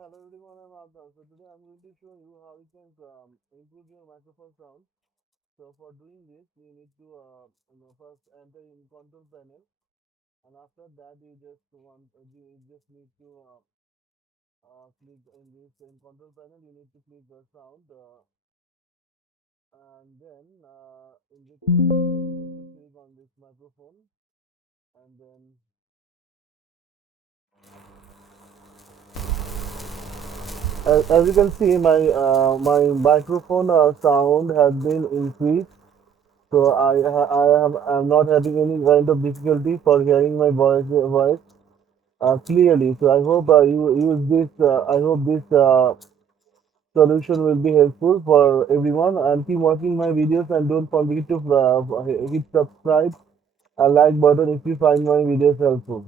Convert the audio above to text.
Hello everyone, I'm Adnan. So today I'm going to show you how you can improve your microphone sound. So for doing this, you need to first enter in control panel, and after that you just need to click in this in control panel. You need to click the sound, and then in recording you need to click on this microphone, and then as you can see, my microphone sound has been increased. So I'm not having any kind of difficulty for hearing my voice clearly. So I hope you use this. I hope this solution will be helpful for everyone. And keep watching my videos and don't forget to hit subscribe and like button if you find my videos helpful.